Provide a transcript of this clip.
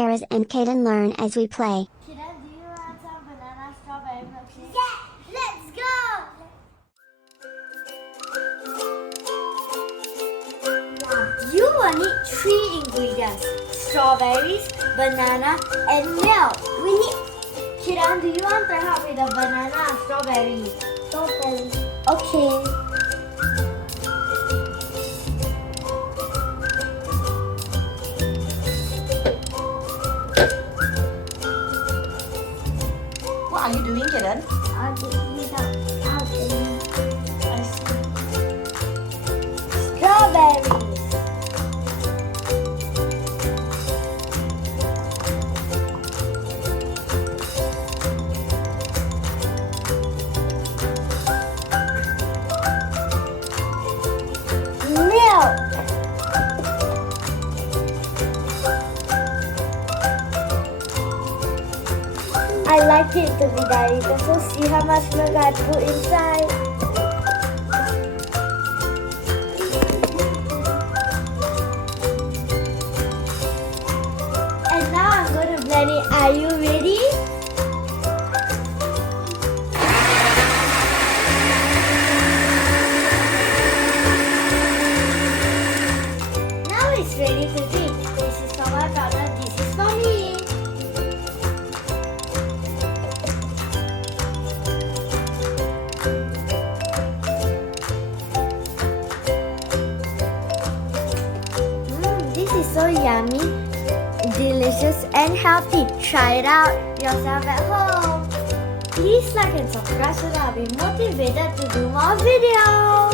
Karys and Kayden learn as we play. Kayden, do you want some banana strawberry milkshake? Yeah, let's go! You will need 3 ingredients: strawberries, banana, and milk. Kayden, do you want to help with the banana or strawberry? Strawberry. Okay. What are you doing, Kayden? I'll get it out. I see. Strawberries. Milk. I like it to be diluted, so see how much milk I put inside. And now I'm going to blend it. Are you ready? Now it's ready to drink. This is for my brother, this is for me. This is so yummy, delicious and healthy. Try it out yourself at home. Please like and subscribe so that I'll be motivated to do more videos.